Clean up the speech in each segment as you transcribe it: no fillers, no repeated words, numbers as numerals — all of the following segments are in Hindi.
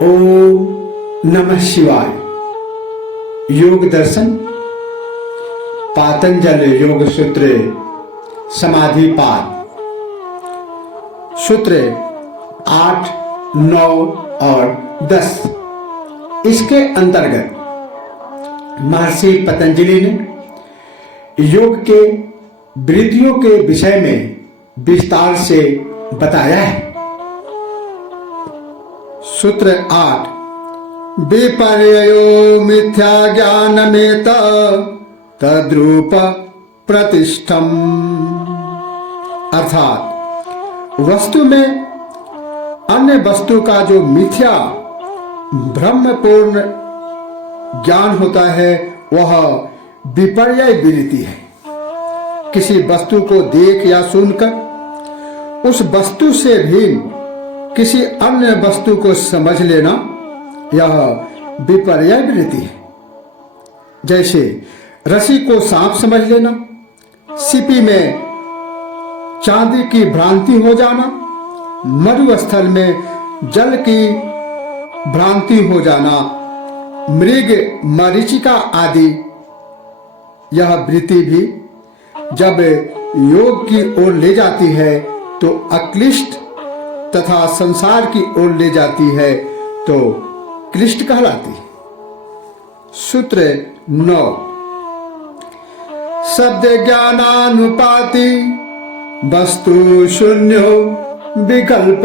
ओम नमः शिवाय। योग दर्शन पातंजल योग सूत्र समाधि पाद सूत्र 8, 9 और 10। इसके अंतर्गत महर्षि पतंजलि ने योग के वृत्तियों के विषय में विस्तार से बताया है। सूत्र 8, विपर्ययो मिथ्या ज्ञानमेत तद्रूप प्रतिष्ठम। अर्थात वस्तु में अन्य वस्तु का जो मिथ्या ब्रह्मपूर्ण ज्ञान होता है वह विपर्यय वृत्ति है। किसी वस्तु को देख या सुनकर उस वस्तु से भिन्न किसी अन्य वस्तु को समझ लेना यह विपर्यय वृत्ति है। जैसे रस्सी को सांप समझ लेना, सीपी में चांदी की भ्रांति हो जाना, मरुस्थल में जल की भ्रांति हो जाना, मृग मरीचिका आदि। यह वृत्ति भी जब योग की ओर ले जाती है तो अक्लिष्ट तथा संसार की ओर ले जाती है तो क्लिष्ट कहलाती है। सूत्र 9, शब्द ज्ञानानुपाति वस्तु शून्यो विकल्प।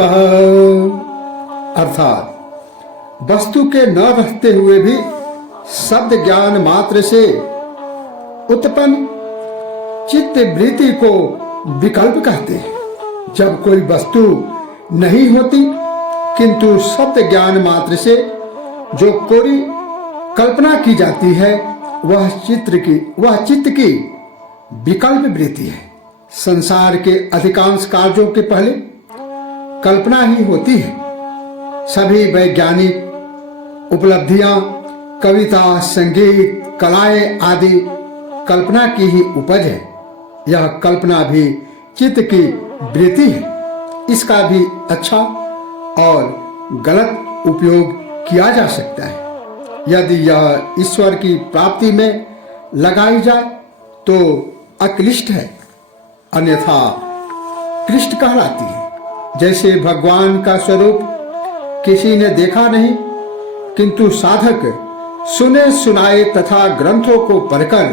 अर्थात वस्तु के न रहते हुए भी शब्द ज्ञान मात्र से उत्पन्न चित्त वृत्ति को विकल्प कहते हैं। जब कोई वस्तु नहीं होती किंतु शब्द ज्ञान मात्र से जो कोई कल्पना की जाती है वह चित्त की विकल्प वृत्ति है। संसार के अधिकांश कार्यों के पहले कल्पना ही होती है। सभी वैज्ञानिक उपलब्धियां, कविता, संगीत, कलाएं आदि कल्पना की ही उपज है। यह कल्पना भी चित्त की वृत्ति है। इसका भी अच्छा और गलत उपयोग किया जा सकता है। यदि यह ईश्वर की प्राप्ति में लगाई जाए तो अक्लिष्ट है, अन्यथा क्लिष्ट कहलाती है। जैसे भगवान का स्वरूप किसी ने देखा नहीं किंतु साधक सुने सुनाए तथा ग्रंथों को पढ़कर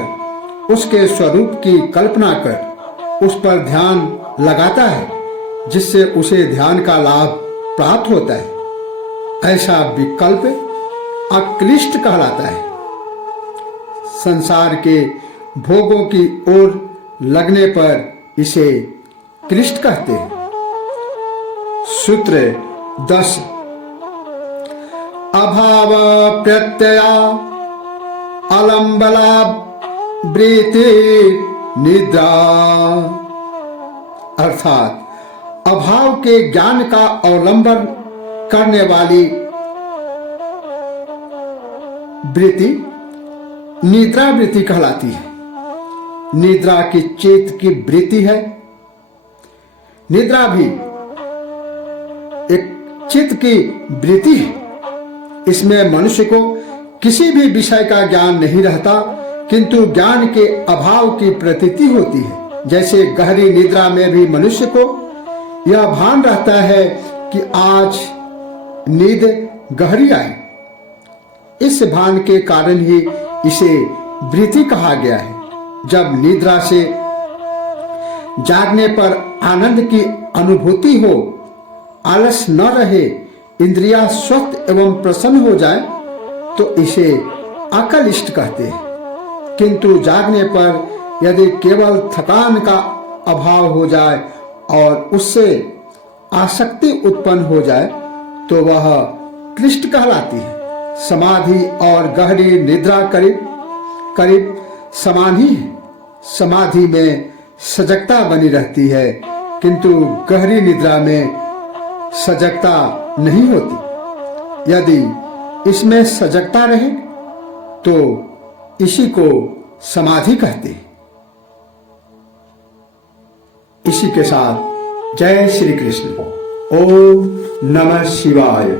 उसके स्वरूप की कल्पना कर उस पर ध्यान लगाता है जिससे उसे ध्यान का लाभ प्राप्त होता है, ऐसा विकल्प अक्लिष्ट कहलाता है। संसार के भोगों की ओर लगने पर इसे क्लिष्ट कहते हैं। सूत्र 10, अभाव प्रत्यया अलंबला वृत्ति निद्रा। अर्थात अभाव के ज्ञान का अवलंबन करने वाली वृत्ति निद्रा वृत्ति कहलाती है। निद्रा की चेत की वृत्ति है। निद्रा भी एक चित्त की वृत्ति है। इसमें मनुष्य को किसी भी विषय का ज्ञान नहीं रहता किंतु ज्ञान के अभाव की प्रतीति होती है। जैसे गहरी निद्रा में भी मनुष्य को यह भान रहता है कि आज नींद गहरी आई। इस भान के कारण ही इसे वृत्ति कहा गया है। जब निद्रा से जागने पर आनंद की अनुभूति हो, आलस न रहे, इंद्रियां स्वस्थ एवं प्रसन्न हो जाए तो इसे अकलिष्ट कहते हैं। किंतु जागने पर यदि केवल थकान का अभाव हो जाए और उससे आसक्ति उत्पन्न हो जाए तो वह क्लिष्ट कहलाती है। समाधि और गहरी निद्रा करीब करीब समान ही है। समाधि में सजगता बनी रहती है किंतु गहरी निद्रा में सजगता नहीं होती। यदि इसमें सजगता रहे तो इसी को समाधि कहते हैं। इसी के साथ जय श्री कृष्ण। ओम नमः शिवाय।